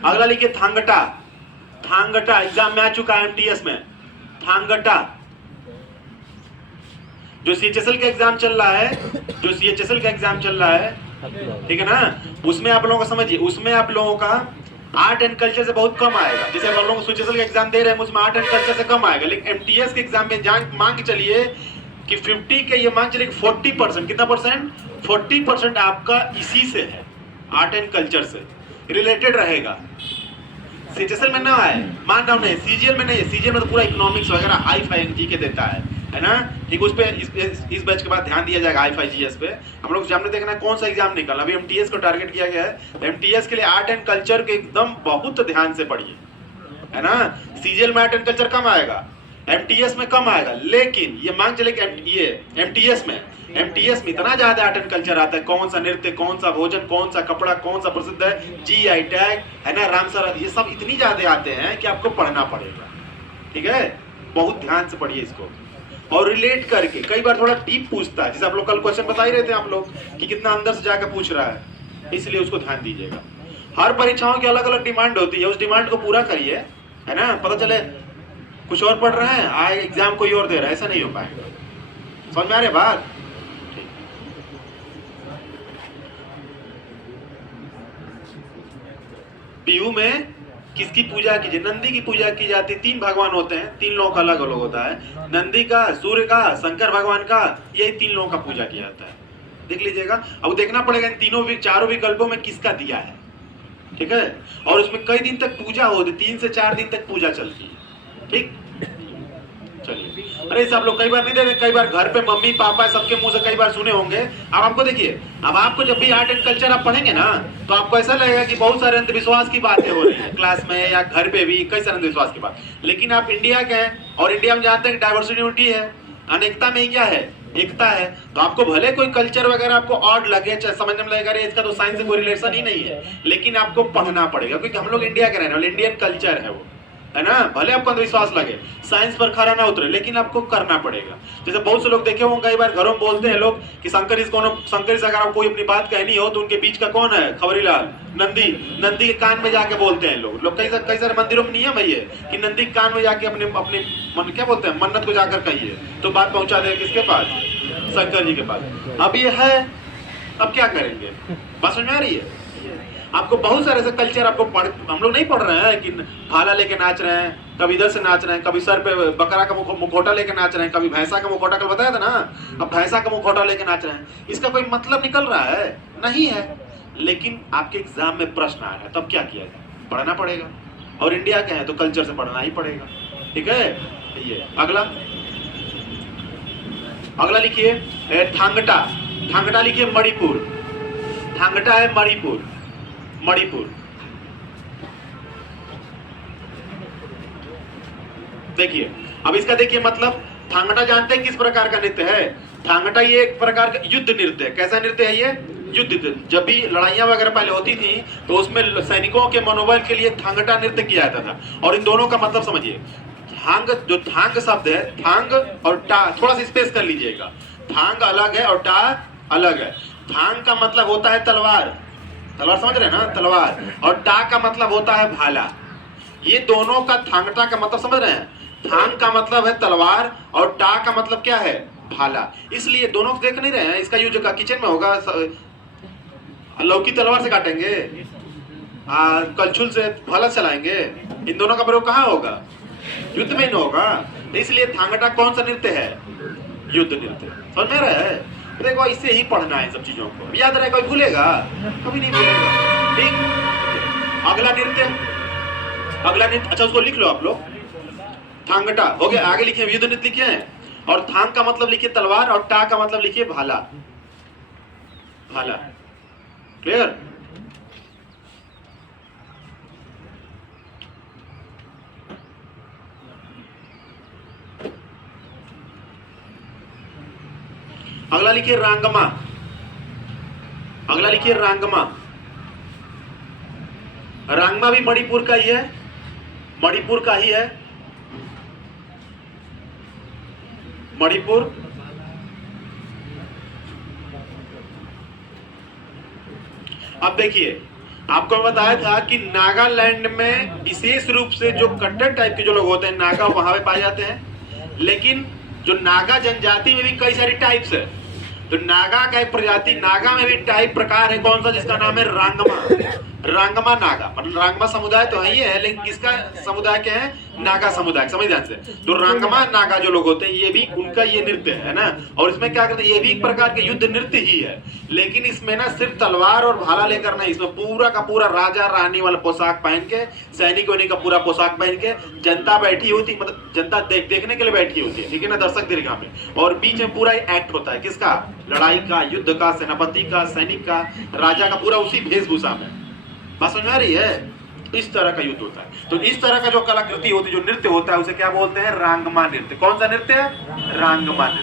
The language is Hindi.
अगला लिखिए थांगटा। थांगटा एग्जाम में आ चुका है एमटीएस में। थांगटा जो सीएचएसएल का एग्जाम चल रहा है, जो सीएचएसएल का एग्जाम चल रहा है, ठीक है ना, उसमें आप लोगों को समझिए, उसमें आप लोगों का आर्ट एंड कल्चर से बहुत कम आएगा। जैसे हम लोगों को सीएचएसएल का एग्जाम दे रहे हैं उसमें आर्ट एंड कल्चर से कम आएगा, लेकिन एमटीएस के एग्जाम में मान के चलिए कि 50 के ये मान चलिए 40%, कितना परसेंट, 40% आपका इसी से है, आर्ट एंड कल्चर से रिलेटेड रहेगा। सीएचएसएल में ना आए, मान रहा हूं नहीं, सीजीएल में नहीं है, सीजीएल में तो पूरा इकोनॉमिक्स वगैरह हाई फाई जीके देता है ना, ठीक। उस पे इस बैच के बाद ध्यान दिया जाएगा हाई फाई जीएस पे। हम लोग सामने देखना है कौन सा एग्जाम निकला, अभी एमटीएस को टारगेट किया गया है। एमटीएस के लिए आर्ट एंड कल्चर के एकदम बहुत ध्यान से पढ़िए, है ना। सीजीएल में आर्ट एंड कल्चर कम आएगा, एमटीएस में कम आएगा, लेकिन ये मान चले कि ये एमटीएस में इतना ज्यादा आर्ट एंड कल्चर आता है, कौन सा नृत्य, कौन सा भोजन, कौन सा कपड़ा, कौन सा प्रसिद्ध है, जीआई टैग, है ना, रामसर, ये सब इतनी ज्यादा आते हैं कि आपको पढ़ना पड़ेगा, ठीक है। बहुत ध्यान से पढ़िए इसको, और रिलेट करके कई बार थोड़ा डीप पूछता है, जैसे आप लोग कल क्वेश्चन बता ही रहे थे आप लोग कि कितना अंदर से जाकर पूछ रहा है, इसलिए उसको ध्यान दीजिएगा। हर परीक्षाओं की अलग अलग डिमांड होती है, उस डिमांड को पूरा करिए, है ना। पता चले कुछ और पढ़ रहे हैं, आए एग्जाम कोई और दे रहा है, ऐसा नहीं हो पाएगा। समझ में आ रही बात? पीयू में किसकी पूजा कीजिए, नंदी की पूजा की जाती है। 3 भगवान होते हैं, 3 लोगों का अलग अलग होता है, नंदी का, सूर्य का, शंकर भगवान का, यही 3 लोगों का पूजा किया जाता है। देख लीजिएगा, अब देखना पड़ेगा इन तीनों भी, चारों विकल्पों में किसका दिया है, ठीक है। और उसमें कई दिन तक पूजा होती, 3 से 4 दिन तक पूजा चलती है, ठीक। चलिए, अरे सब लोग कई बार नहीं दे रहे, कई बार घर पे मम्मी पापा सबके मुंह से कई बार सुने होंगे। अब आपको देखिए, अब आपको जब भी आर्ट एंड कल्चर आप पढ़ेंगे ना, तो आपको ऐसा लगेगा कि बहुत सारे अंधविश्वास की बातें हो रही है क्लास में या घर पे भी, कई सारे अंधविश्वास की बात। लेकिन आप इंडिया के हैं, और इंडिया में जानते हैं कि डाइवर्सिटी यूनिटी है, अनेकता में ही क्या है, एकता है। तो आपको भले कोई कल्चर वगैरह आपको ऑड लगे, चाहे समझने में लगेगा इसका तो साइंस से कोई रिलेशन ही नहीं है, लेकिन आपको पढ़ना पड़ेगा, क्योंकि हम लोग इंडिया के रहने वाले, इंडियन कल्चर है वो, है ना। भले आपको अंधविश्वास लगे, साइंस पर खरा ना उतरे, लेकिन आपको करना पड़ेगा। जैसे बहुत से लोग देखे होंगे, कई बार घरों में बोलते हैं लोग कि शंकर से अगर आप कोई अपनी बात कहनी हो तो उनके बीच का कौन है, खबरीलाल, नंदी के कान में जाके बोलते हैं लोग। कई सारे मंदिरों में नियम है ये कि नंदी के कान में जाके अपने मन क्या बोलते हैं, मन्नत को जाकर कहिए तो बात पहुंचा दे किसके पास, शंकर जी के पास। अब ये है, अब क्या करेंगे, बात समझ में आ रही है? आपको बहुत सारे ऐसे कल्चर आपको हम लोग नहीं पढ़ रहे हैं कि भाला लेके नाच रहे हैं, कभी इधर से नाच रहे हैं, कभी सर पे बकरा का मुखौटा लेके नाच रहे हैं, कभी भैंसा का मुखौटा, कल बताया था ना, अब भैंसा का मुखौटा लेके नाच रहे हैं। इसका कोई मतलब निकल रहा है नहीं है, लेकिन आपके एग्जाम में प्रश्न आ रहा है, तब क्या किया जाए, पढ़ना पड़ेगा। और इंडिया के हैं तो कल्चर से पढ़ना ही पड़ेगा, ठीक है। ये अगला लिखिए थांगटा। थांगटा लिखिए मणिपुर। थांगटा है मणिपुर, मणिपुर। देखिए, अब इसका देखिए मतलब, थांगटा जानते हैं किस प्रकार का नृत्य है? थांगटा ये एक प्रकार का युद्ध नृत्य है। कैसा नृत्य है ये? युद्ध नृत्य। जब भी लड़ाइयां वगैरह पहले होती थी तो उसमें सैनिकों के मनोबल के लिए थांगटा नृत्य किया जाता था। और इन दोनों का मतलब समझिए, थांग, जो थांग शब्द है, थांग और टा, थोड़ा सा स्पेस कर लीजिएगा, थांग अलग है और टा अलग है। थांग का मतलब होता है तलवार, तलवार समझ रहे हैं ना, तलवार, और टा का मतलब होता है भाला। ये दोनों का थांगटा का मतलब समझ रहे हैं? थांग का मतलब है तलवार और टा का मतलब क्या है, भाला। इसलिए दोनों देख नहीं रहे हैं, इसका यूज का किचन में होगा, लौकी तलवार से काटेंगे, कलछुल से भाला चलाएंगे, इन दोनों का प्रयोग कहाँ होगा, युद्ध में ही होगा। इसलिए थांगटा कौन सा नृत्य है, युद्ध नृत्य। समझ में रहा है? देखो, इससे ही पढ़ना है सब चीजों को, याद रहे, कोई भूलेगा कभी नहीं भूलेगा, ठीक। अगला नृत्य, अगला नृत्य, अच्छा उसको लिख लो आप लोग, थांगटा हो गया। आगे लिखिए युद्ध नृत्य लिखे हैं, और थांग का मतलब लिखिए तलवार, और टा का मतलब लिखिए भाला, भाला। क्लियर? अगला लिखिए रांगमा। अगला लिखिए रांगमा। रांगमा भी मणिपुर का ही है, मणिपुर का ही है, मणिपुर। अब देखिए, आपको मैं बताया था कि नागालैंड में विशेष रूप से जो कट्टर टाइप के जो लोग होते हैं नागा वहां पे पाए जाते हैं, लेकिन जो नागा जनजाति में भी कई सारी टाइप्स है। तो नागा का एक प्रजाति, नागा में भी टाइप प्रकार है कौन सा, जिसका नाम है रांगमा। रांगमा नागा, मतलब रांगमा समुदाय तो है ही है, लेकिन किसका समुदाय क्या है, नागा समुदाय। समझ ध्यान से। तो रांगमा नागा जो लोग होते हैं ये भी उनका ये नृत्य है ना। और इसमें क्या करते हैं, ये भी एक प्रकार के युद्ध नृत्य ही है, लेकिन इसमें ना सिर्फ तलवार और भाला लेकर नहीं, इसमें पूरा का पूरा राजा रानी वाला पोशाक पहन के, सैनिक वैनिक का पूरा पोशाक पहन के जनता बैठी होती, मतलब जनता देखने के लिए बैठी होती है, ठीक है ना, दर्शक दीर्घा में। और बीच में पूरा एक्ट होता है किसका, लड़ाई का, युद्ध का, सेनापति का, सैनिक का, राजा का, पूरा उसी वेशभूषा में। बात समझ आ रही है। इस तरह का युद्ध होता है। तो इस तरह का जो कलाकृति होती है, जो नृत्य होता है, उसे क्या बोलते हैं, रांगमा नृत्य। कौन सा नृत्य है, रांगमा नृत्य।